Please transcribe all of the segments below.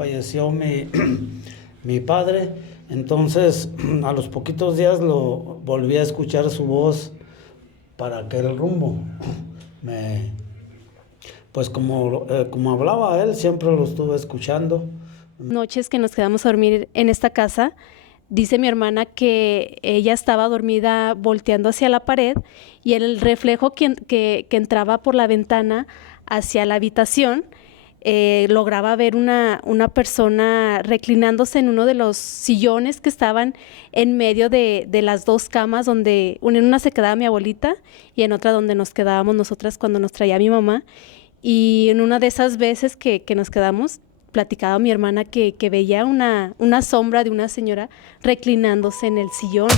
falleció mi padre, entonces a los poquitos días lo volví a escuchar su voz para aquel rumbo. Pues como hablaba él, siempre lo estuve escuchando. Noches que nos quedamos a dormir en esta casa, dice mi hermana que ella estaba dormida volteando hacia la pared y el reflejo que entraba por la ventana hacia la habitación, lograba ver una persona reclinándose en uno de los sillones que estaban en medio de las dos camas, donde en una se quedaba mi abuelita y en otra donde nos quedábamos nosotras cuando nos traía mi mamá. Y en una de esas veces que nos quedamos, platicaba mi hermana que veía una sombra de una señora reclinándose en el sillón.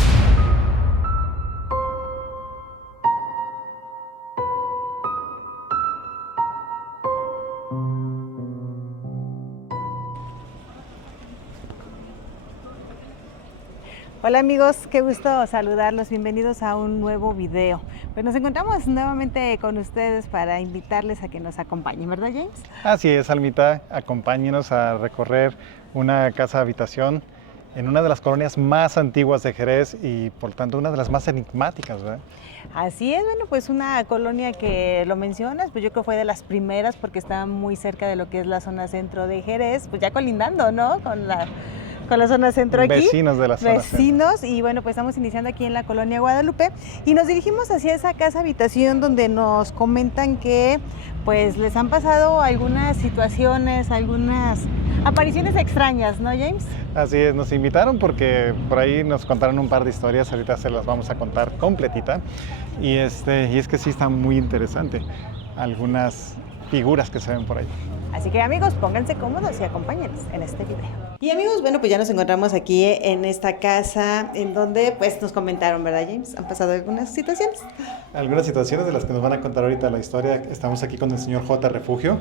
Hola amigos, qué gusto saludarlos, bienvenidos a un nuevo video. Pues nos encontramos nuevamente con ustedes para invitarles a que nos acompañen, ¿verdad James? Así es, Almita, acompáñenos a recorrer una casa habitación en una de las colonias más antiguas de Jerez y por tanto una de las más enigmáticas, ¿verdad? Así es, bueno, pues una colonia que lo mencionas, pues yo creo que fue de las primeras porque está muy cerca de lo que es la zona centro de Jerez, pues ya colindando, ¿no? Con la zona centro aquí. Vecinos de la zona Vecinos, centro. Y bueno, pues estamos iniciando aquí en la colonia Guadalupe y nos dirigimos hacia esa casa habitación donde nos comentan que pues les han pasado algunas situaciones, algunas apariciones extrañas, ¿no, James? Así es, nos invitaron porque por ahí nos contaron un par de historias, ahorita se las vamos a contar completita y es que sí está muy interesante algunas figuras que se ven por ahí. Así que amigos, pónganse cómodos y acompáñenos en este video. Y amigos, bueno, pues ya nos encontramos aquí en esta casa en donde pues nos comentaron, ¿verdad James? Han pasado algunas situaciones. Algunas situaciones de las que nos van a contar ahorita la historia. Estamos aquí con el señor J. Refugio.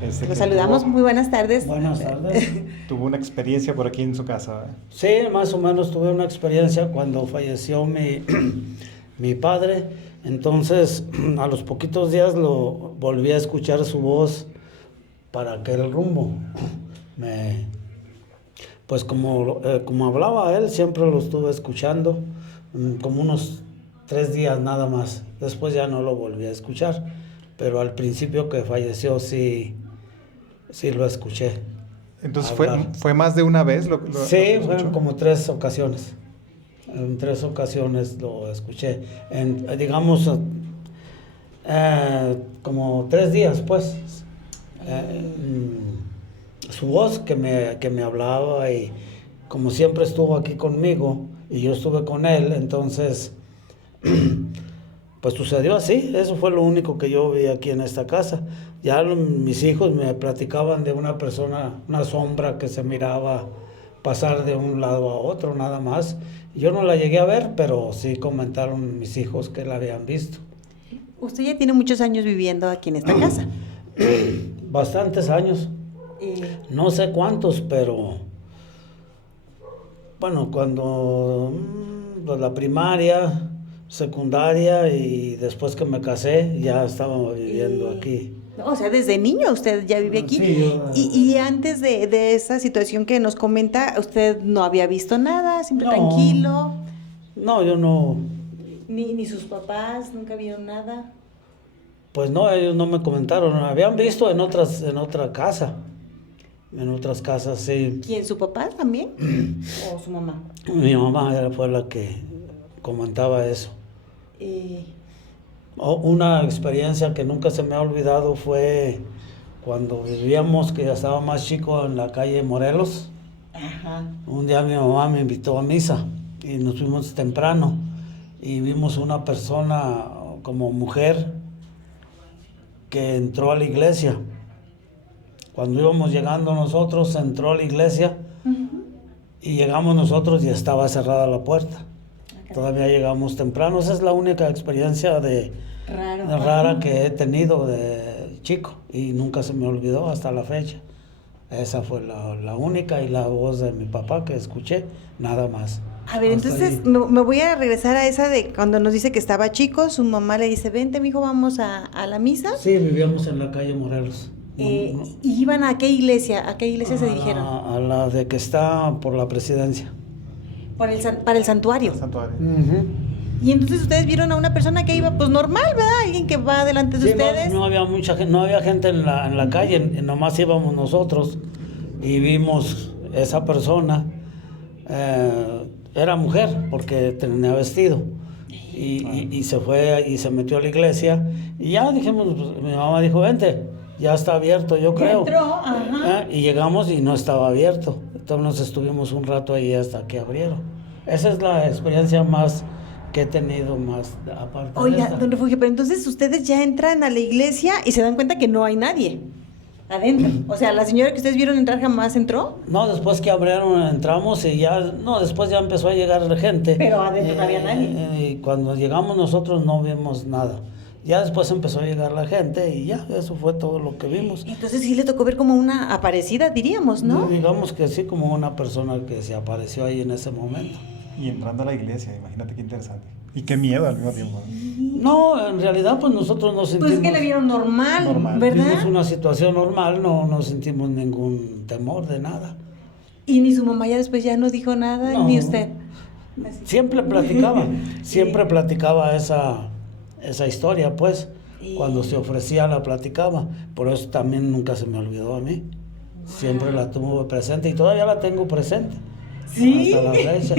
Los saludamos, muy buenas tardes. Buenas tardes. Tuvo una experiencia por aquí en su casa, ¿verdad? Sí, más o menos tuve una experiencia cuando falleció mi padre, entonces a los poquitos días lo volví a escuchar su voz para aquel rumbo. Pues como hablaba él, siempre lo estuve escuchando, como unos 3 días nada más. Después ya no lo volví a escuchar, pero al principio que falleció sí lo escuché. Entonces fue más de una vez lo Sí, fueron como 3 ocasiones. En 3 ocasiones lo escuché. Digamos, como 3 días, pues. Su voz que me hablaba y como siempre estuvo aquí conmigo y yo estuve con él, entonces pues sucedió así. Eso fue lo único que yo vi aquí en esta casa. Ya mis hijos me platicaban de una persona, una sombra que se miraba pasar de un lado a otro nada más. Yo no la llegué a ver, pero sí comentaron mis hijos que la habían visto. Usted ya tiene muchos años viviendo aquí en esta casa. Bastantes años. No sé cuántos, pero bueno, cuando la primaria, secundaria y después que me casé, ya estaba viviendo aquí. O sea, desde niño usted ya vive aquí. Sí, y antes de esa situación que nos comenta, ¿usted no había visto nada? ¿Siempre No. tranquilo? No, yo no. ¿Ni sus papás nunca vieron nada? Pues no, ellos no me comentaron. Habían visto en otra casa. En otras casas, sí. ¿Quién, su papá también? ¿O su mamá? Mi mamá fue la que comentaba eso. Una experiencia que nunca se me ha olvidado fue cuando vivíamos, que ya estaba más chico, en la calle Morelos. Ajá. Un día mi mamá me invitó a misa y nos fuimos temprano y vimos una persona como mujer que entró a la iglesia. Cuando íbamos llegando nosotros, entró a la iglesia y llegamos nosotros y estaba cerrada la puerta. Okay. Todavía llegamos temprano. Esa es la única experiencia rara que he tenido de chico y nunca se me olvidó hasta la fecha. Esa fue la única, y la voz de mi papá que escuché, nada más. A ver, entonces me voy a regresar a esa de cuando nos dice que estaba chico, su mamá le dice, vente mijo, vamos a la misa. Sí, vivíamos en la calle Morelos. ¿Y iban a qué iglesia? ¿A qué iglesia se A dirigieron? a la de que está por la presidencia. Para el santuario. El santuario. Y entonces ustedes vieron a una persona que iba pues normal, ¿verdad? Alguien que va delante de Sí, ustedes. no había mucha gente, no había gente en la calle, nomás íbamos nosotros y vimos esa persona, era mujer porque tenía vestido y se fue y se metió a la iglesia y ya dijimos, pues, mi mamá dijo, vente, ya está abierto, yo creo. Entró, ajá. Y llegamos y no estaba abierto, entonces nos estuvimos un rato ahí hasta que abrieron. Esa es la experiencia más que he tenido más aparte de Oiga, esta. don Refugio, pero entonces ustedes ya entran a la iglesia y se dan cuenta que no hay nadie adentro. O sea, la señora que ustedes vieron entrar jamás entró. No, después que abrieron entramos y ya, no, después ya empezó a llegar gente. Pero adentro no había nadie. Y cuando llegamos nosotros no vimos nada. Ya después empezó a llegar la gente y ya, eso fue todo lo que vimos. Entonces sí le tocó ver como una aparecida, diríamos, ¿no? Digamos que sí, como una persona que se apareció ahí en ese momento. Y entrando a la iglesia, imagínate qué interesante. Y qué miedo al mismo tiempo. No, en realidad pues nosotros no sentimos... Pues es que le vieron normal, Normal. ¿verdad? Vimos una situación normal, no sentimos ningún temor de nada. Y ni su mamá ya después ya no dijo nada, No. ni usted. Siempre platicaba esa historia, pues, cuando se ofrecía la platicaba, por eso también nunca se me olvidó a mí, siempre la tuve presente y todavía la tengo presente. Sí, Hasta la fecha.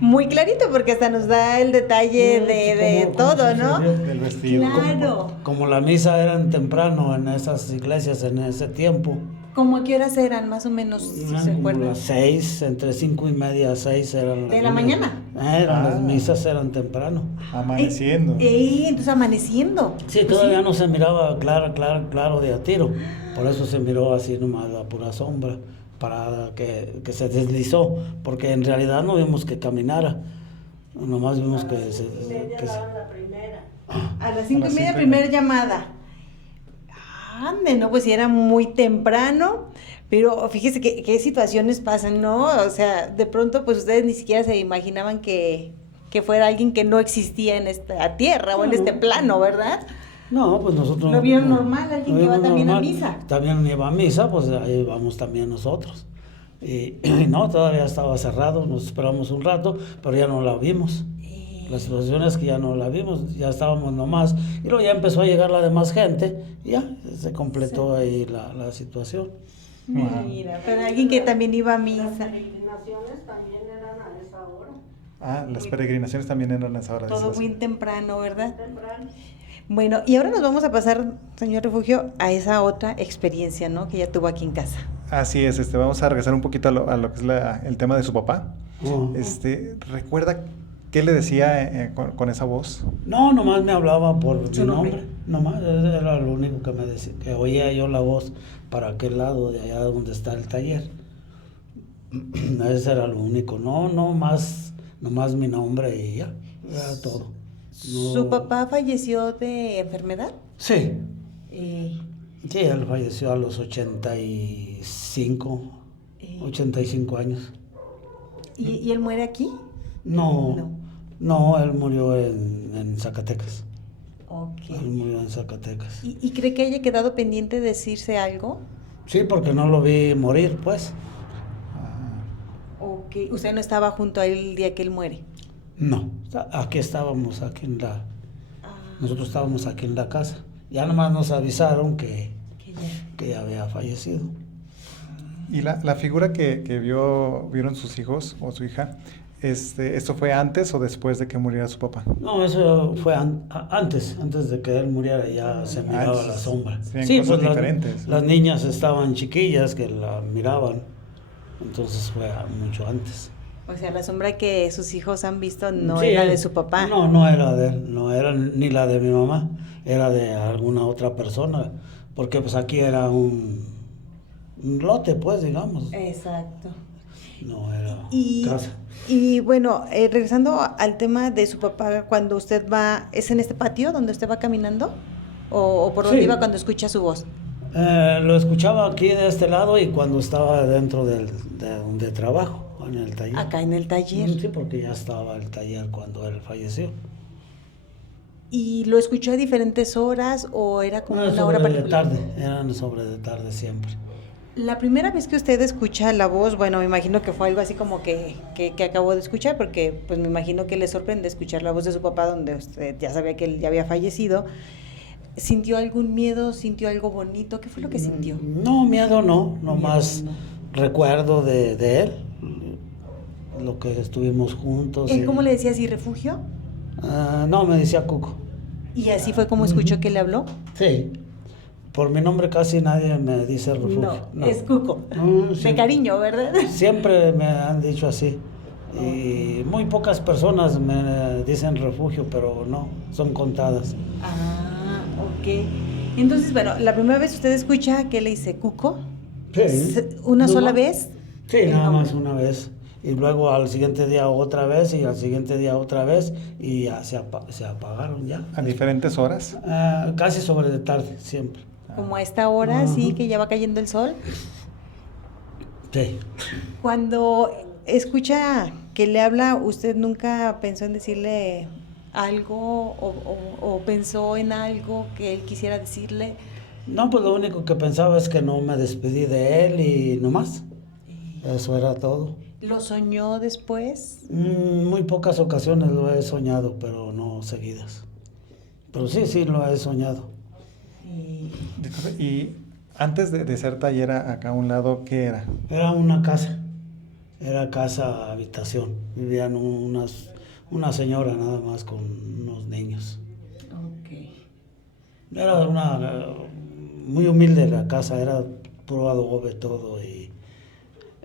muy clarito porque hasta nos da el detalle Sí, de cómo todo, ¿no? sucedió. Del vestido. Claro. Como la misa era temprano en esas iglesias en ese tiempo, ¿Cómo a qué horas eran, más o menos, si se como acuerdan? las 6, entre 5:30 a 6 eran ¿De las la misas. mañana? Las misas eran temprano. Amaneciendo. Entonces amaneciendo. Sí, todavía no se miraba claro de a tiro. Por eso se miró así nomás la pura sombra, para que se deslizó, porque en realidad no vimos que caminara. Nomás vimos que se... A las 5:30, 5:30. primera llamada. Ande, no, pues sí era muy temprano, pero fíjese qué situaciones pasan, ¿no? O sea, de pronto pues ustedes ni siquiera se imaginaban que fuera alguien que no existía en esta tierra o en este plano, ¿verdad? No, pues nosotros... Lo vieron normal, alguien que lo va vimos también a normal. misa. También iba a misa, pues ahí vamos también nosotros. Y no, todavía estaba cerrado, nos esperamos un rato, pero ya no la vimos. La situación es que ya no la vimos, ya estábamos nomás. Y luego ya empezó a llegar la demás gente y ya se completó ahí la situación. Mira, pero alguien que también iba a misa. Peregrinaciones también eran a esa hora. Las peregrinaciones también eran a esa hora. Todo dices. muy temprano, ¿verdad? Temprano. Bueno, y ahora nos vamos a pasar, señor Refugio, a esa otra experiencia, ¿no? Que ya tuvo aquí en casa. Así es, vamos a regresar un poquito a lo que es el tema de su papá. Oh. ¿Recuerda qué le decía con esa voz? No, nomás me hablaba por ¿Su mi nombre? nombre. Nomás era lo único que me decía, que oía yo la voz para aquel lado de allá donde está el taller. Ese era lo único. No más, nomás mi nombre y ya, era todo. No- ¿Su papá falleció de enfermedad? Sí, Eh, sí, él falleció a los 85 años. ¿Y él muere aquí? No, él murió en Zacatecas. Ok. Él murió en Zacatecas. ¿Y cree que haya quedado pendiente de decirse algo? Sí, porque no lo vi morir, pues. Ok. ¿Usted no estaba junto a él el día que él muere? No, aquí estábamos, nosotros estábamos aquí en la casa. Ya nomás nos avisaron que ya había fallecido. Y la figura que vieron sus hijos o su hija, ¿esto fue antes o después de que muriera su papá? No, eso fue antes de que él muriera, ya se miraba Antes. la sombra. Serían cosas diferentes. Las niñas estaban chiquillas que la miraban, entonces fue mucho antes. O sea, la sombra que sus hijos han visto no Sí, era de su papá. No era de él, no era ni la de mi mamá, era de alguna otra persona, porque pues aquí era un lote, pues, digamos. Exacto. No era Y, casa. y bueno, regresando al tema de su papá, cuando usted va, ¿es en este patio donde usted va caminando? ¿O por dónde Sí. iba cuando escucha su voz? Lo escuchaba aquí de este lado y cuando estaba dentro de donde trabajo, en el taller. Acá en el taller. Sí, porque ya estaba el taller cuando él falleció. ¿Y lo escuchó a diferentes horas o era como una hora sobre de particular? tarde, eran sobre de tarde siempre. La primera vez que usted escucha la voz, bueno, me imagino que fue algo así como que acabó de escuchar, porque pues me imagino que le sorprende escuchar la voz de su papá donde usted ya sabía que él ya había fallecido. ¿Sintió algún miedo? ¿Sintió algo bonito? ¿Qué fue lo que sintió? No, miedo no, nomás Miedo recuerdo de él, lo que estuvimos juntos. ¿Él cómo le decía así, refugio? No, me decía Cuco. ¿Y así fue como escuchó que le habló? Sí, por mi nombre casi nadie me dice refugio. No, es Cuco. De Siempre- cariño, ¿verdad? Siempre me han dicho así. Y muy pocas personas me dicen refugio, pero no, son contadas. Ah, ok. Entonces, bueno, la primera vez usted escucha que le dice Cuco, ¿una ¿No sola más? vez? Sí, El nada nombre. más una vez. Y luego al siguiente día otra vez y al siguiente día otra vez y ya se apagaron ya. ¿A diferentes horas? Casi sobre de tarde, siempre. Como a esta hora, sí, Ajá. que ya va cayendo el sol. Sí. Cuando escucha que le habla, ¿usted nunca pensó en decirle algo o pensó en algo que él quisiera decirle? No, pues lo único que pensaba es que no me despedí de él y no más. Eso era todo. ¿Lo soñó después? Muy pocas ocasiones lo he soñado, pero no seguidas. Pero sí lo he soñado. Y antes de ser taller acá a un lado, ¿qué era? Era una casa. Era casa habitación. Vivían una señora nada más con unos niños. Ok. Era muy humilde la casa, era puro adobe todo y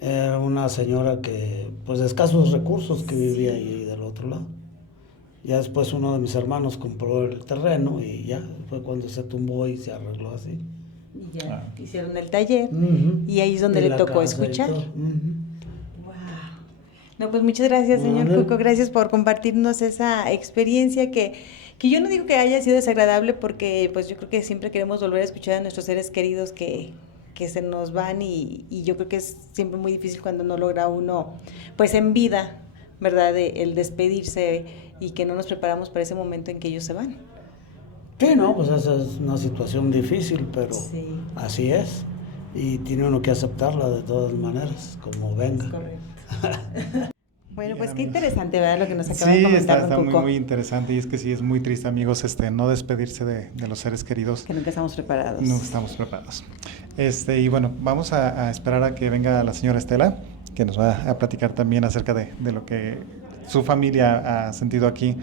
era una señora que, pues de escasos recursos que vivía ahí del otro lado. Ya después uno de mis hermanos compró el terreno y ya fue cuando se tumbó y se arregló así. Y ya hicieron el taller Ujú. y ahí es donde Y le la tocó casa y escuchar. todo. Ujú. Wow. No, pues muchas gracias, señor Vale. Cuco. Gracias por compartirnos esa experiencia que yo no digo que haya sido desagradable porque pues yo creo que siempre queremos volver a escuchar a nuestros seres queridos que se nos van y yo creo que es siempre muy difícil cuando no logra uno, pues en vida, ¿verdad? El despedirse y que no nos preparamos para ese momento en que ellos se van. Sí, no, pues esa es una situación difícil, pero Sí. así es. Y tiene uno que aceptarla de todas maneras, como venga. Correcto. Bueno, Bien, pues qué amigos. interesante, ¿verdad? Lo que nos acaba de Sí, comentar está don muy, Cuco, muy interesante y es que sí, es muy triste, amigos, no despedirse de los seres queridos. que nunca estamos preparados. No estamos preparados. Y bueno, vamos a esperar a que venga la señora Estela, que nos va a platicar también acerca de lo que su familia ha sentido aquí.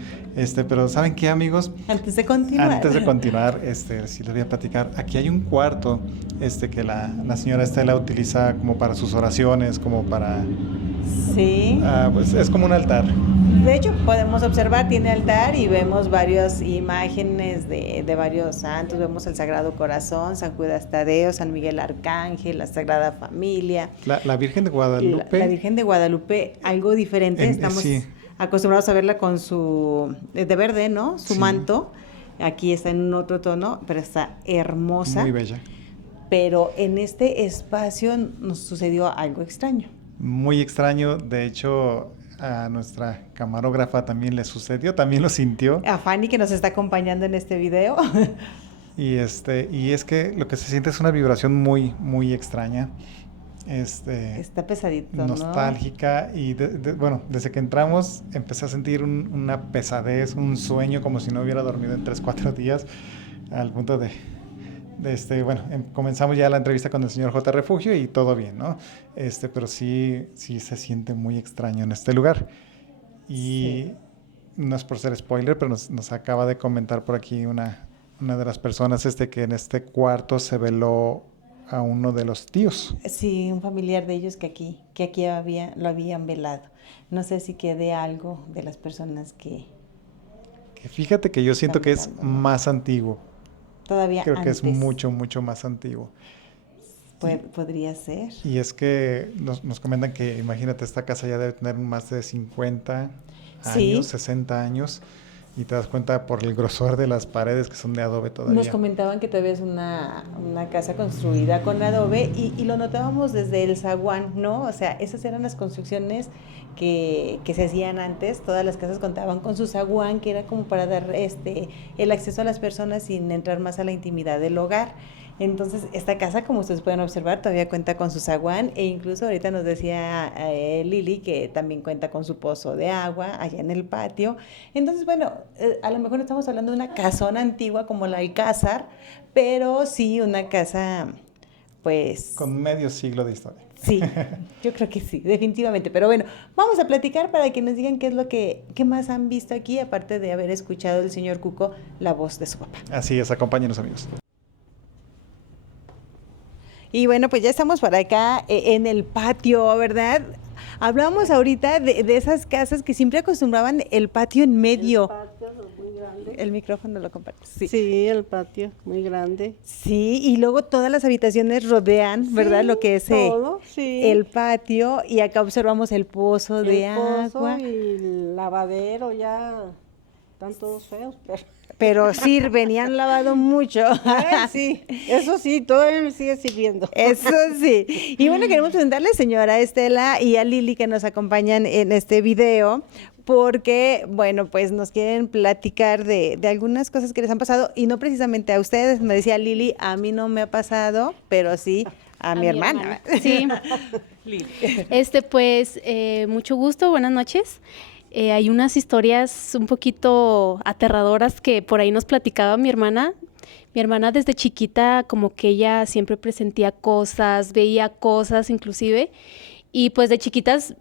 Pero ¿saben qué, amigos? Antes de continuar. Antes de continuar, sí les voy a platicar. Aquí hay un cuarto que la señora Estela utiliza como para sus oraciones, como para... Sí. pues es como un altar. De hecho, podemos observar, tiene altar y vemos varias imágenes de varios santos. Vemos el Sagrado Corazón, San Judas Tadeo, San Miguel Arcángel, la Sagrada Familia. La Virgen de Guadalupe. La Virgen de Guadalupe, algo diferente. Estamos sí. acostumbrados a verla con su... de verde, ¿no? Su Sí. manto. Aquí está en otro tono, pero está hermosa. Muy bella. Pero en este espacio nos sucedió algo extraño. Muy extraño, de hecho a nuestra camarógrafa también le sucedió, también lo sintió. A Fanny, que nos está acompañando en este video. Y es que lo que se siente es una vibración muy, muy extraña. Está pesadito, ¿no? Nostálgica y bueno, desde que entramos empecé a sentir una pesadez, un sueño como si no hubiera dormido en 3-4 días, al punto bueno, comenzamos ya la entrevista con el señor J. Refugio y todo bien, ¿no? Pero sí se siente muy extraño en este lugar. Y no es por ser spoiler, pero nos acaba de comentar por aquí una de las personas que en este cuarto se veló a uno de los tíos. Sí, un familiar de ellos que aquí lo habían velado. No sé si quede algo de las personas que Fíjate que yo siento que es más antiguo. todavía Creo que antes. es mucho, mucho más antiguo. Podría ser. Y es que nos comentan que, imagínate, esta casa ya debe tener más de 50 Sí. años, 60 años. y te das cuenta por el grosor de las paredes que son de adobe todavía. Nos comentaban que todavía es una casa construida con adobe y lo notábamos desde el zaguán, ¿no? O sea, esas eran las construcciones que se hacían antes. Todas las casas contaban con su zaguán, que era como para dar el acceso a las personas sin entrar más a la intimidad del hogar. Entonces, esta casa, como ustedes pueden observar, todavía cuenta con su zaguán e incluso ahorita nos decía Lili que también cuenta con su pozo de agua allá en el patio. Entonces, bueno, a lo mejor no estamos hablando de una casona antigua como la Alcázar, pero sí una casa, pues... Con medio siglo de historia. Sí, yo creo que sí, definitivamente. Pero bueno, vamos a platicar para que nos digan qué es lo qué más han visto aquí, aparte de haber escuchado el señor Cuco la voz de su papá. Así es, acompáñenos, amigos. Y bueno, pues ya estamos por acá en el patio, ¿verdad? Hablábamos ahorita de esas casas que siempre acostumbraban el patio en medio. El patio es muy grande. El micrófono lo compartes. Sí. Sí, el patio muy grande. Sí, y luego todas las habitaciones rodean, ¿verdad? Sí, Lo que es todo, sí. el patio, y acá observamos el pozo de pozo agua. y el lavadero ya están todos feos, pero... Pero sirven y han lavado mucho. Ay, sí, eso sí, todavía me sigue sirviendo. Eso sí. Y bueno, queremos presentarle, señora Estela y a Lili, que nos acompañan en este video, porque, bueno, pues nos quieren platicar de algunas cosas que les han pasado, y no precisamente a ustedes. Me decía Lili, a mí no me ha pasado, pero sí a mi hermana. Sí. Lili. Pues, mucho gusto, buenas noches. Hay unas historias un poquito aterradoras que por ahí nos platicaba mi hermana. Mi hermana desde chiquita como que ella siempre presentía cosas, veía cosas inclusive. Y pues de chiquitas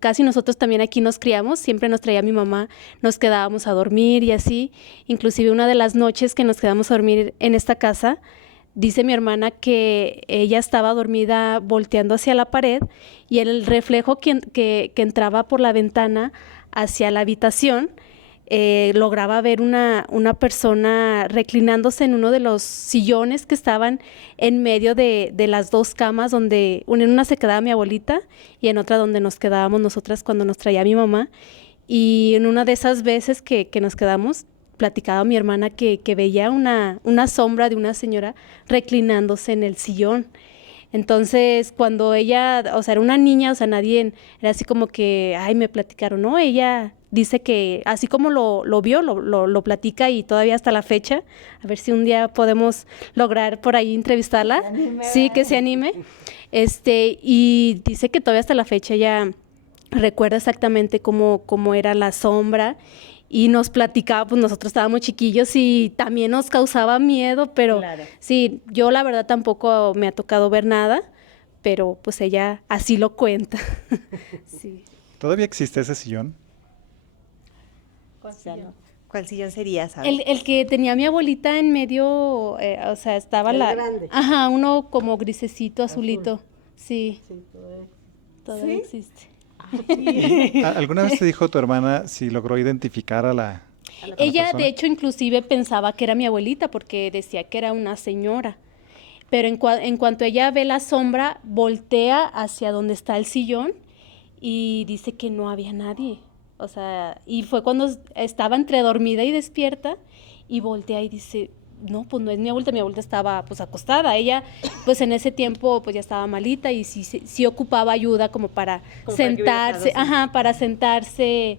casi nosotros también aquí nos criamos, siempre nos traía mi mamá, nos quedábamos a dormir y así. Inclusive una de las noches que nos quedamos a dormir en esta casa, dice mi hermana que ella estaba dormida volteando hacia la pared y el reflejo que entraba por la ventana hacia la habitación, lograba ver una persona reclinándose en uno de los sillones que estaban en medio de las dos camas, donde en una se quedaba mi abuelita y en otra donde nos quedábamos nosotras cuando nos traía mi mamá. Y en una de esas veces que nos quedamos, platicaba mi hermana que veía una sombra de una señora reclinándose en el sillón. Entonces, cuando ella, o sea, era una niña, o sea, nadie, era así como que, ay, me platicaron, ¿no? Ella dice que así como lo vio, lo platica y todavía hasta la fecha, a ver si un día podemos lograr por ahí entrevistarla. Sí, que se anime. Y dice que todavía hasta la fecha ella recuerda exactamente cómo era la sombra. Y nos platicaba, pues nosotros estábamos chiquillos y también nos causaba miedo, pero Claro. Sí, yo la verdad tampoco me ha tocado ver nada, pero pues ella así lo cuenta. Sí. ¿Todavía existe ese sillón? ¿Cuál sillón sería, sabes? El que tenía mi abuelita en medio, o sea, estaba El la... grande. Ajá, uno como grisecito, azulito. Sí, Sí, todavía ¿Sí? existe. ¿Alguna vez te dijo tu hermana si logró identificar a la Ella, persona? de hecho, inclusive pensaba que era mi abuelita porque decía que era una señora. Pero en cuanto ella ve la sombra, voltea hacia donde está el sillón y dice que no había nadie. O sea, y fue cuando estaba entre dormida y despierta y voltea y dice, no, pues no es mi abuelita estaba pues acostada. Ella, pues en ese tiempo pues ya estaba malita y sí ocupaba ayuda como para Como para que hubiera sentarse, estado, sí. ajá, para sentarse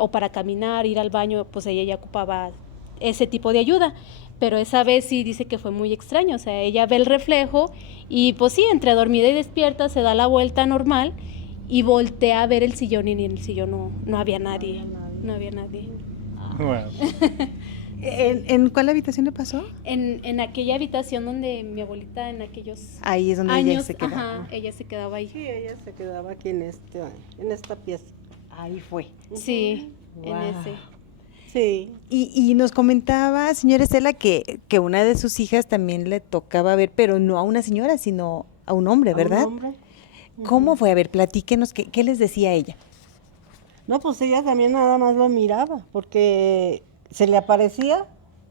o para caminar, ir al baño, pues ella ya ocupaba ese tipo de ayuda. Pero esa vez sí dice que fue muy extraño, o sea, ella ve el reflejo y pues sí, entre dormida y despierta se da la vuelta normal y voltea a ver el sillón y en el sillón no había nadie, no había nadie. Wow. ¿En cuál habitación le pasó? En aquella habitación donde mi abuelita en aquellos Ahí es donde ella años, se quedó. ajá, ella se quedaba ahí. sí, ella se quedaba aquí en esta pieza. Ahí fue. Sí, en Wow. ese. Sí. Y nos comentaba, señora Estela, que una de sus hijas también le tocaba ver, pero no a una señora, sino a un hombre, ¿A un ¿verdad? hombre? ¿Cómo fue? A ver, platíquenos, ¿qué les decía ella? No, pues ella también nada más lo miraba, porque se le aparecía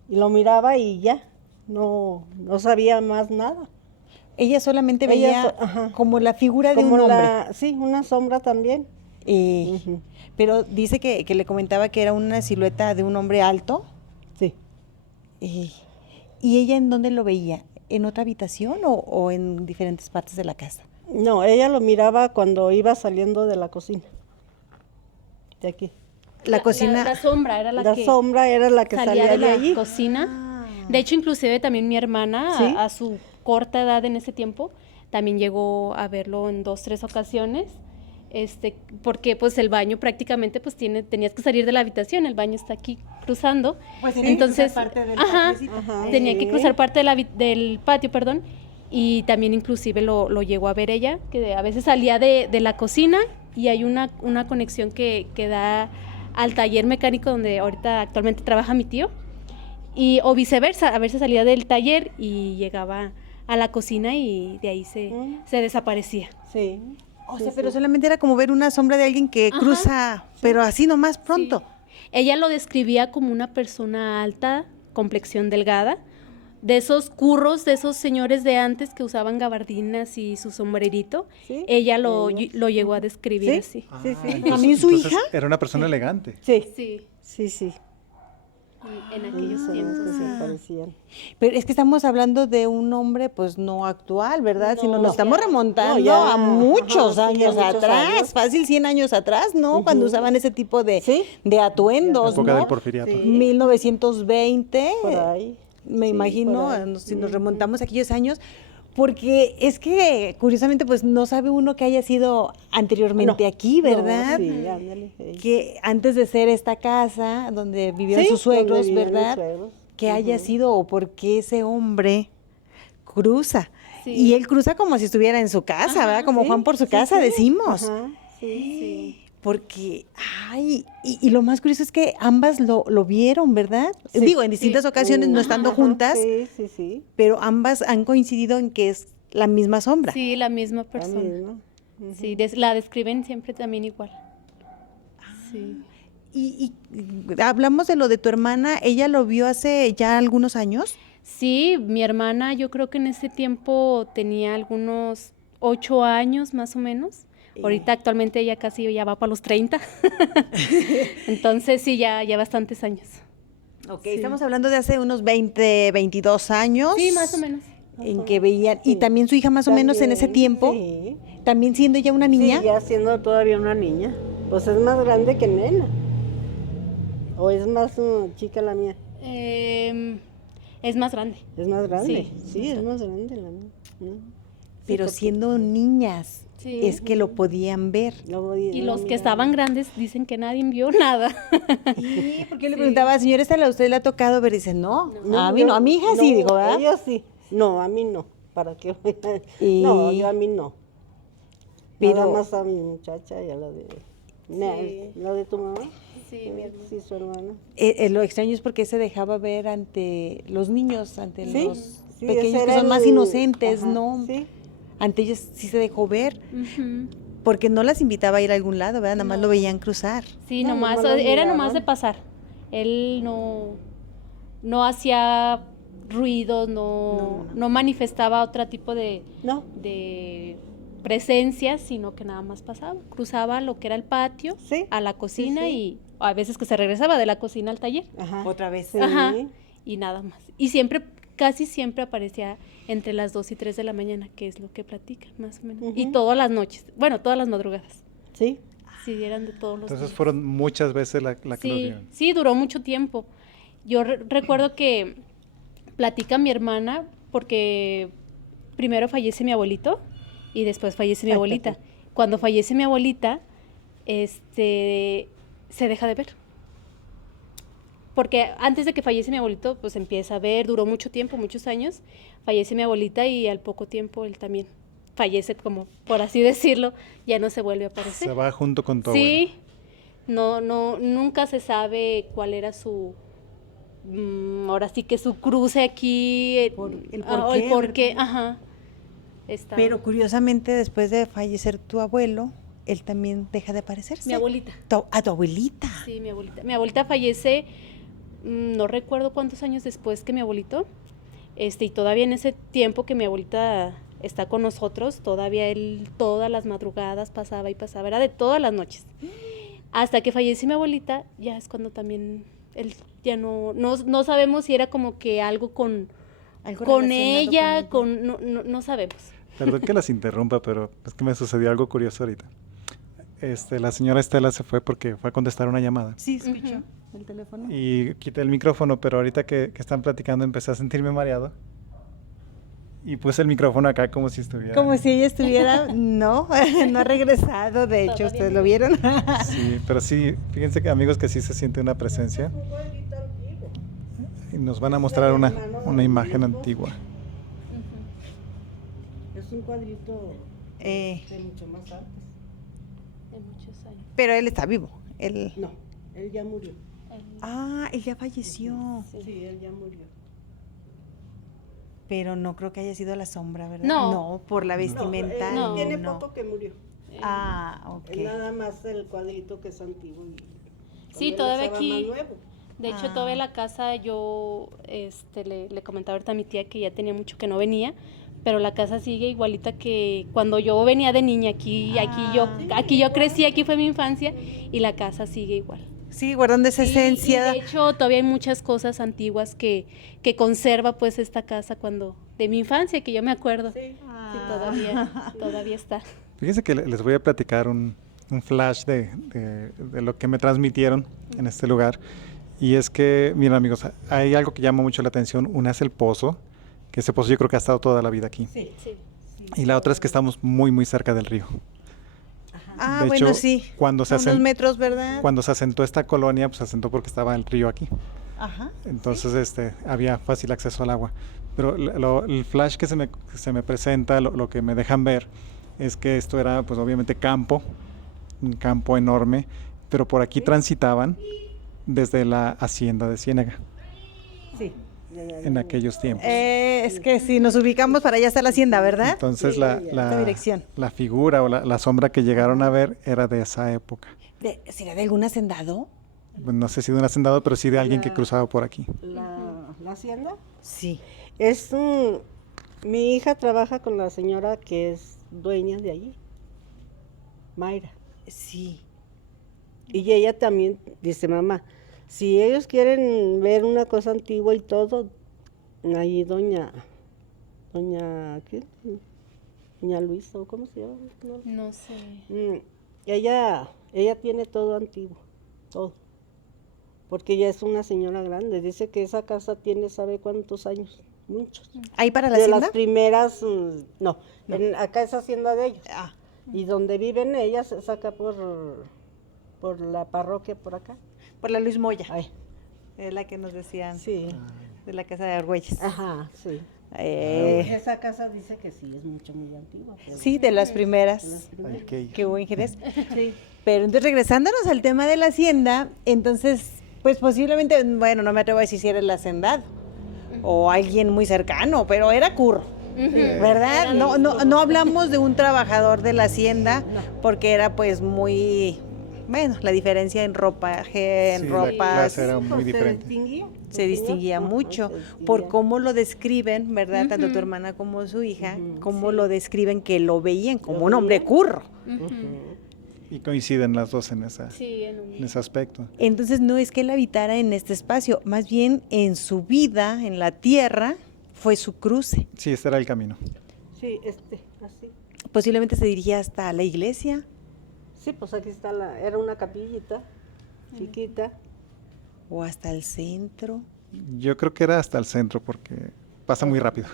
y lo miraba y ya, no sabía más nada. Ella solamente Ella veía ajá. como la figura de Como un hombre. sí, una sombra también. Ujú. Pero dice que le comentaba que era una silueta de un hombre alto. Sí. ¿Y ella en dónde lo veía? ¿En otra habitación o en diferentes partes de la casa? No, ella lo miraba cuando iba saliendo de la cocina. De aquí. La cocina. La sombra era La que sombra era la que salía de de la allí. cocina. De hecho, inclusive también mi hermana, ¿Sí? a su corta edad en ese tiempo, también llegó a verlo en 2, 3 ocasiones. Porque pues el baño prácticamente pues tenías que salir de la habitación, el baño está aquí cruzando. Pues entonces, parte del ajá, patiocito. Ajá. tenía Sí. que cruzar parte de del patio, perdón, y también inclusive lo llegó a ver ella, que a veces salía de la cocina y hay una conexión que da al taller mecánico donde ahorita actualmente trabaja mi tío, o viceversa, a veces salía del taller y llegaba a la cocina y de ahí se desaparecía. Sí. O Sí, sea, pero sí. solamente era como ver una sombra de alguien que Ajá. cruza, pero así nomás pronto. Sí. Ella lo describía como una persona alta, complexión delgada, de esos curros, de esos señores de antes que usaban gabardinas y su sombrerito. Sí. Ella lo Ella. llegó a describir Sí. así. Sí, sí. Entonces- ¿También su entonces hija? Era una persona elegante. Sí. Sí, Sí, sí. en aquellos Son los tiempos. que se parecían. Pero es que estamos hablando de un hombre, pues no actual, ¿verdad? Sino No, nos estamos ya. remontando No, ya. a muchos Ajá, sí, años a muchos atrás, años. fácil 100 años atrás, ¿no? Cuando usaban ese tipo de, Sí. de atuendos, Época ¿no? del porfiriato. Sí. 1920, Por ahí. me Sí, imagino, por ahí. si nos remontamos a aquellos años, porque es que curiosamente pues no sabe uno que haya sido anteriormente No, aquí, no, ¿verdad? sí, ándale. Que antes de ser esta casa donde vivieron Sí, sus suegros, donde vivían mis ¿verdad? suegros. Que haya sido o por qué ese hombre cruza. Sí. Y él cruza como si estuviera en su casa, Ajá, ¿verdad? Como Sí, Juan por su sí, casa, sí. decimos. Ajá, sí. Sí. Porque, ay, y lo más curioso es que ambas lo vieron, ¿verdad? Sí, Digo, en distintas sí. ocasiones, no Ajá, estando ajá, juntas, Sí, sí, sí. pero ambas han coincidido en que es la misma sombra. Sí, la misma La persona. misma. Sí, la describen siempre también igual. Sí. Y hablamos de lo de tu hermana, ¿ella lo vio hace ya algunos años? Sí, mi hermana yo creo que en ese tiempo tenía algunos 8 años más o menos. Ahorita actualmente ella casi ya va para los 30. Entonces sí, ya bastantes años. Ok, Sí. estamos hablando de hace unos 20, 22 años. Sí, más o menos. En que veían, y también su hija más o menos en ese También, tiempo, Sí. también siendo ella una niña. Sí, ya siendo todavía una niña. Pues es más grande que nena. ¿O es más chica la mía? Es más grande. Es más grande. Sí. Sí, es más grande la mía. Pero Sí, siendo niñas, Sí. es que lo podían ver. Y los que estaban grandes dicen que nadie vio nada. Sí, porque yo le preguntaba, señora, ¿a usted le ha tocado ver? Dice, no, a mí no, a mi hija sí, no, dijo, ¿verdad? Ella sí. No, a mí no. ¿Para qué? Y- No, yo a mí no. Pero- Nada más a mi muchacha y a la de... ¿La de tu mamá? Sí, mi hermana. Sí, su hermana. Lo extraño es porque se dejaba ver ante los niños, ante Sí, los sí, pequeños ese que era son más el- inocentes, ajá, ¿no? Sí. Ante ellos sí se dejó ver, Ujú. porque no las invitaba a ir a algún lado, ¿verdad? Nada más lo veían cruzar. Sí, No, nomás, nomás los era nomás miraban. de pasar. Él no hacía ruidos, no manifestaba otro tipo de presencia, sino que nada más pasaba. Cruzaba lo que era el patio, Sí, a la cocina sí. y a veces que se regresaba de la cocina al taller. Ajá. Otra vez. Sí. Ajá. Y nada más. Y siempre, casi siempre aparecía entre las 2 y 3 de la mañana, que es lo que platican, más o menos. Y Ujú. todas las noches, bueno, todas las madrugadas. Sí. Sí, eran de todos los Entonces días. fueron muchas veces la que los Sí, vieron. sí, duró mucho tiempo. Yo recuerdo que platica mi hermana porque primero fallece mi abuelito y después fallece mi Ay, abuelita. perdón. Cuando fallece mi abuelita, se deja de ver. Porque antes de que fallece mi abuelito, pues empieza a ver, duró mucho tiempo, muchos años. Fallece mi abuelita y al poco tiempo él también fallece, como por así decirlo, ya no se vuelve a aparecer. Se va junto con tu abuelo. Sí, nunca se sabe cuál era su, ahora sí que su cruce aquí, El por qué, ajá. Está. Pero curiosamente, después de fallecer tu abuelo, él también deja de aparecerse. Mi abuelita. A tu abuelita. Sí, mi abuelita. Mi abuelita fallece, no recuerdo cuántos años después que mi abuelito, y todavía en ese tiempo que mi abuelita está con nosotros, todavía él todas las madrugadas pasaba y pasaba, era de todas las noches. Hasta que falleció mi abuelita, ya es cuando también él ya no sabemos si era como que algo con ella, no sabemos. Perdón que las interrumpa, pero es que me sucedió algo curioso ahorita. La señora Estela se fue porque fue a contestar una llamada. Sí, escucho el teléfono. Y quité el micrófono, pero ahorita que están platicando empecé a sentirme mareado. Y puse el micrófono acá como si estuviera... Como si ella estuviera, no ha regresado, de hecho, ¿ustedes lo vieron? Sí, pero sí, fíjense que amigos que sí se siente una presencia. Y nos van a mostrar una imagen antigua. Es un cuadrito de mucho más antes. De muchos años. Pero él está vivo. No, él ya murió. Él ya falleció. Sí, él ya murió. Pero no creo que haya sido la sombra, ¿verdad? No. No, por la vestimenta. No, No. tiene no. poco que murió. Ok. Es nada más el cuadrito que es antiguo. Sí, Cuando él todavía estaba aquí. más nuevo. De hecho, todavía la casa yo le comentaba ahorita a mi tía que ya tenía mucho que no venía, pero la casa sigue igualita que cuando yo venía de niña. Aquí yo crecí, aquí fue mi infancia y la casa sigue igual. Sí, guardando esa Y esencia. de hecho, todavía hay muchas cosas antiguas que conserva pues esta casa de mi infancia, que yo me acuerdo. Sí. Sí, todavía está. Fíjense que les voy a platicar un flash de lo que me transmitieron en este lugar. Y es que, miren amigos, hay algo que llama mucho la atención. Una es el pozo, que ese pozo yo creo que ha estado toda la vida aquí. Sí. Y la otra es que estamos muy, muy cerca del río. De Bueno, hecho, sí. cuando se, Unos metros, ¿verdad? cuando se asentó esta colonia, pues se asentó porque estaba el río aquí. Ajá. Entonces había fácil acceso al agua. Pero el flash que se me presenta, lo que me dejan ver, es que esto era pues obviamente campo, un campo enorme, pero por aquí transitaban desde la hacienda de Ciénega Sí. en aquellos tiempos. Es que si nos ubicamos para allá está la hacienda, ¿verdad? Entonces Sí, esta dirección. la figura o la sombra que llegaron a ver era de esa época. ¿Será de algún hacendado? Pues, no sé si de un hacendado, pero sí de alguien que cruzaba por aquí. La hacienda Sí. mi hija trabaja con la señora que es dueña de allí, Mayra. Sí. Y ella también dice, mamá, si ellos quieren ver una cosa antigua y todo, ahí doña ¿qué? Doña Luisa, ¿o cómo se llama? No sé. Ella tiene todo antiguo, todo. Porque ella es una señora grande. Dice que esa casa tiene, ¿sabe cuántos años? Muchos. ¿Ahí para la De hacienda? las primeras, no. Acá es hacienda de ellos. Ah. Y donde viven ellas es acá por la parroquia, por acá. Por la Luis Moya. Ay, Es la que nos decían. sí. De la casa de Argüelles. Ajá, sí. Esa casa dice que sí, es muy antigua. pero- Sí, de las primeras Ay, qué- que hubo en Jerez. Sí. Pero entonces, regresándonos al tema de la hacienda, entonces, pues posiblemente, bueno, no me atrevo a decir si era el hacendado o alguien muy cercano, pero era curro, ¿verdad? No hablamos de un trabajador de la hacienda porque era pues muy, bueno, la diferencia en ropaje, en Sí, la ropas, clase era muy pues, diferente. se distinguía mucho por cómo lo describen, ¿verdad? Tanto tu hermana como su hija, cómo lo describen que lo veían como un hombre curro. Y coinciden las dos en Sí, en ese aspecto. Entonces no es que él habitara en este espacio, más bien en su vida, en la tierra, fue su cruce. Sí, este era el camino. Sí, así. Posiblemente se dirigía hasta la iglesia. Sí, pues aquí está era una capillita chiquita. O hasta el centro. Yo creo que era hasta el centro porque pasa muy rápido.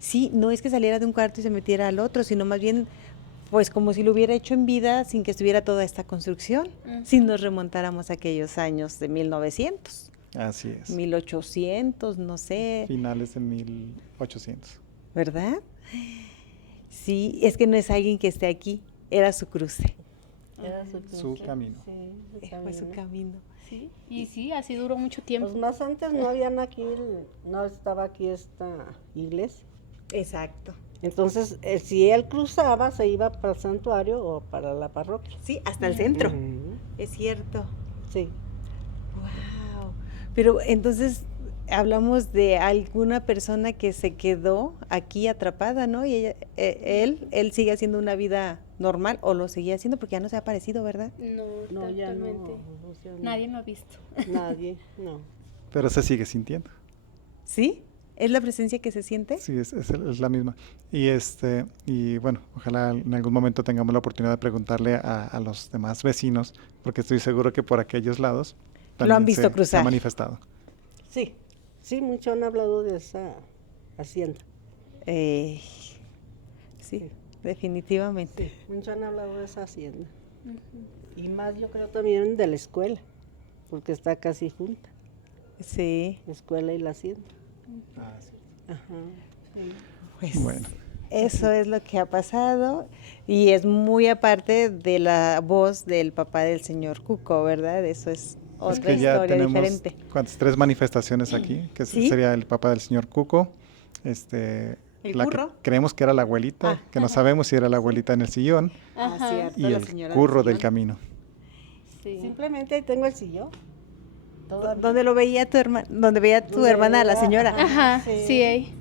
Sí, no es que saliera de un cuarto y se metiera al otro, sino más bien, pues como si lo hubiera hecho en vida sin que estuviera toda esta construcción, si nos remontáramos a aquellos años de 1900, Así es. 1800, no sé, Finales de 1800. ¿verdad? Sí, es que no es alguien que esté aquí, era su cruce, Era Su camino. Sí, fue su camino. Sí, y sí, así duró mucho tiempo. Pues más antes no habían aquí, no estaba aquí esta iglesia. Exacto. Entonces, si él cruzaba, se iba para el santuario o para la parroquia. Sí, hasta el centro, Ujú. es cierto. Sí. Wow. Pero entonces, hablamos de alguna persona que se quedó aquí atrapada, ¿no? Y él sigue haciendo una vida normal, o lo seguía haciendo porque ya no se ha aparecido, ¿verdad? No, No, ya no. totalmente. O sea, no. Nadie lo ha visto. Nadie, no. Pero se sigue sintiendo. ¿Sí? ¿Es la presencia que se siente? Sí, es la misma. Y bueno, ojalá en algún momento tengamos la oportunidad de preguntarle a los demás vecinos, porque estoy seguro que por aquellos lados Lo han también visto se ha cruzar. manifestado. Sí, sí, mucho han hablado de esa hacienda. Sí, definitivamente. Sí, mucho han hablado de esa hacienda. Y más yo creo también de la escuela, porque está casi junta, Sí, la escuela y la hacienda. Ajá. pues Bueno. eso es lo que ha pasado y es muy aparte de la voz del papá del señor Cuco, ¿verdad? Eso es Es otra que ya historia tenemos diferente. ¿cuántas? 3 manifestaciones aquí, que ¿Sí? sería el papá del señor Cuco, ¿El la que curro? creemos que era la abuelita, Ah. que no sabemos si era la abuelita en el sillón, Ah, cierto, y la el señora curro del sillón. camino. Sí. Simplemente ahí tengo el sillón. ¿Dónde lo veía tu hermana? ¿Dónde veía tu hermana a la señora? Ajá, Sí. sí hay.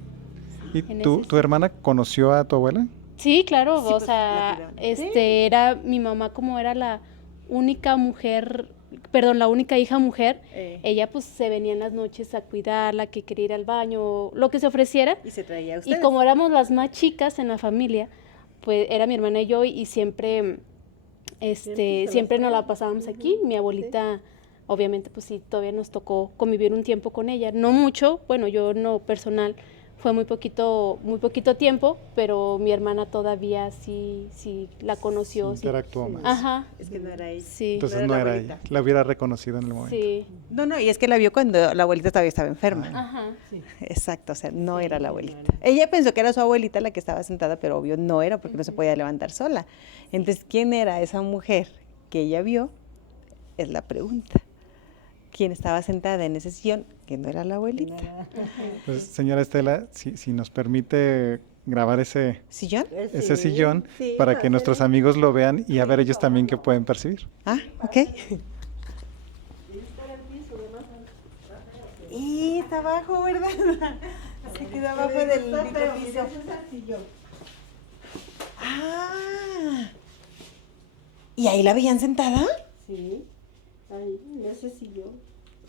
¿Y En tu ese hermana conoció a tu abuela? Sí, claro, Sí, o pues, sea, la era mi mamá como era la única mujer, perdón, la única hija mujer, ella pues se venía en las noches a cuidarla, que quería ir al baño, lo que se ofreciera. Y se traía a Y ustedes. como éramos las más chicas en la familia, pues era mi hermana y yo y siempre siempre nos la pasábamos aquí. Mi abuelita, obviamente, pues sí, todavía nos tocó convivir un tiempo con ella. No mucho, bueno, yo no personal, fue muy poquito tiempo, pero mi hermana todavía sí la conoció. Sí. Interactuó más. Ajá, Es que no era ella. sí, Entonces no no era la era abuelita. ella. La hubiera reconocido en el momento. sí, No, y es que la vio cuando la abuelita todavía estaba enferma. ajá. Exacto, o sea, no era la abuelita. Ella pensó que era su abuelita la que estaba sentada, pero obvio no era porque no se podía levantar sola. Entonces, ¿quién era esa mujer que ella vio? Es la pregunta. ¿Quién estaba sentada en ese sillón? Que no era la abuelita. Pues, señora Estela, si nos permite grabar ese ¿Sillón? ese sillón sí, para que nuestros amigos lo vean y a ver ellos también qué pueden percibir. Ah, ok. Y está abajo, ¿verdad? Se quedó abajo del piso. Ah. ¿Y ahí la veían sentada? Sí, ahí, en ese sillón.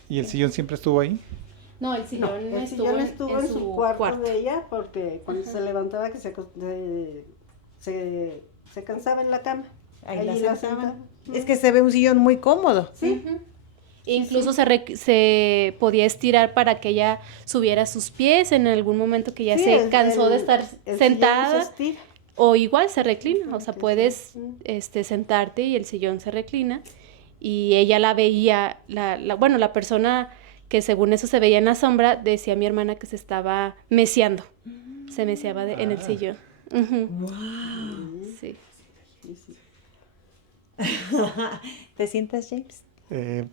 ¿Y el sillón siempre estuvo ahí? No, el sillón El sillón estuvo en su cuarto de ella porque cuando se levantaba que se cansaba en la cama. Ahí Allí la la sentaban. sentaban. Es que se ve un sillón muy cómodo. Sí, Incluso se podía estirar para que ella subiera sus pies en algún momento que ya sí, se cansó de estar el sentada. sillón se estira. O igual se reclina, o sea, Sí, puedes sí. sentarte y el sillón se reclina. Y ella la veía, la persona que según eso se veía en la sombra, decía mi hermana que se estaba meciando. Se meciaba en el sillón. Ujú. Sí. ¿Te sientas, James?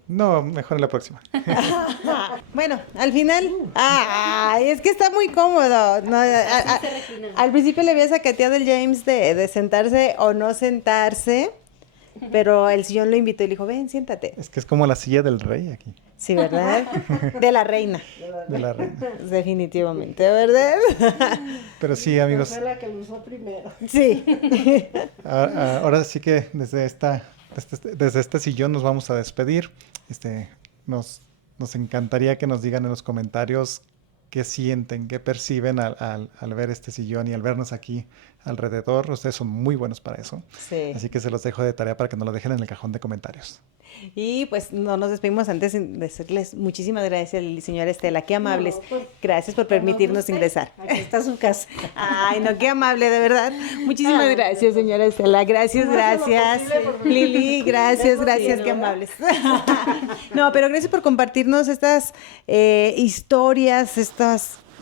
No, mejor en la próxima. Bueno, al final, es que está muy cómodo. No, al principio le había sacateado el James de sentarse o no sentarse, pero el sillón lo invitó y le dijo, ven, siéntate. Es que es como la silla del rey aquí, Sí, ¿verdad? De la reina, de la reina. definitivamente, ¿verdad? Pero sí, amigos, Fue la que lo usó primero. Sí. ahora sí que desde este sillón nos vamos a despedir. Nos encantaría que nos digan en los comentarios qué sienten, qué perciben al ver este sillón y al vernos aquí alrededor. Ustedes son muy buenos para eso. Sí. Así que se los dejo de tarea para que nos lo dejen en el cajón de comentarios. Y pues no nos despedimos antes de decirles muchísimas gracias, señora Estela, qué amables. No, pues, Gracias por permitirnos ingresar. Aquí está su casa. Ay, no, qué amable, de verdad. Muchísimas gracias, señora Estela. Gracias, No hace lo gracias. posible por venir. Lili, gracias, gracias, qué amables. No, pero gracias por compartirnos estas historias,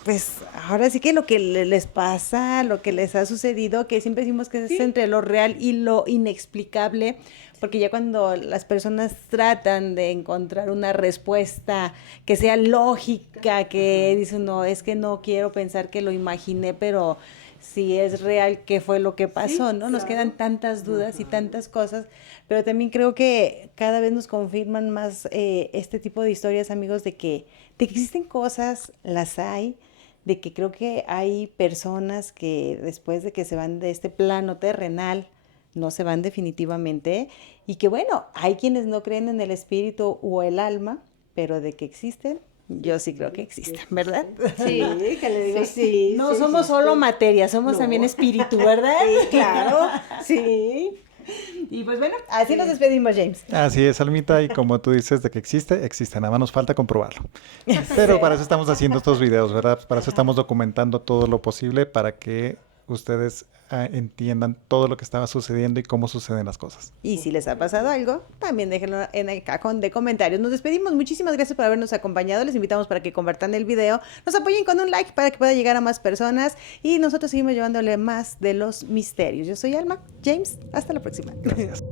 pues ahora sí que lo que les pasa, lo que les ha sucedido, que siempre decimos que es entre lo real y lo inexplicable, porque ya cuando las personas tratan de encontrar una respuesta que sea lógica, que dicen, no, es que no quiero pensar que lo imaginé, pero si es real, qué fue lo que pasó, ¿no? Nos quedan tantas dudas y tantas cosas, pero también creo que cada vez nos confirman más este tipo de historias, amigos, de que existen cosas, las hay, de que creo que hay personas que después de que se van de este plano terrenal, no se van definitivamente, y que bueno, hay quienes no creen en el espíritu o el alma, pero de que existen, yo sí creo que existen, ¿verdad? Sí, que le digo, sí. No sí somos existe. solo materia, somos No. también espíritu, ¿verdad? Sí, claro, sí. Y pues bueno, así nos despedimos, James. Así es, Almita, y como tú dices de que existe, existe, nada más nos falta comprobarlo. Pero para eso estamos haciendo estos videos, ¿verdad? Para eso estamos documentando todo lo posible para que ustedes entiendan todo lo que estaba sucediendo y cómo suceden las cosas. Y si les ha pasado algo, también déjenlo en el cajón de comentarios. Nos despedimos, muchísimas gracias por habernos acompañado. Les invitamos para que compartan el video, nos apoyen con un like para que pueda llegar a más personas y nosotros seguimos llevándole más de los misterios. Yo soy Alma, James, hasta la próxima. Gracias.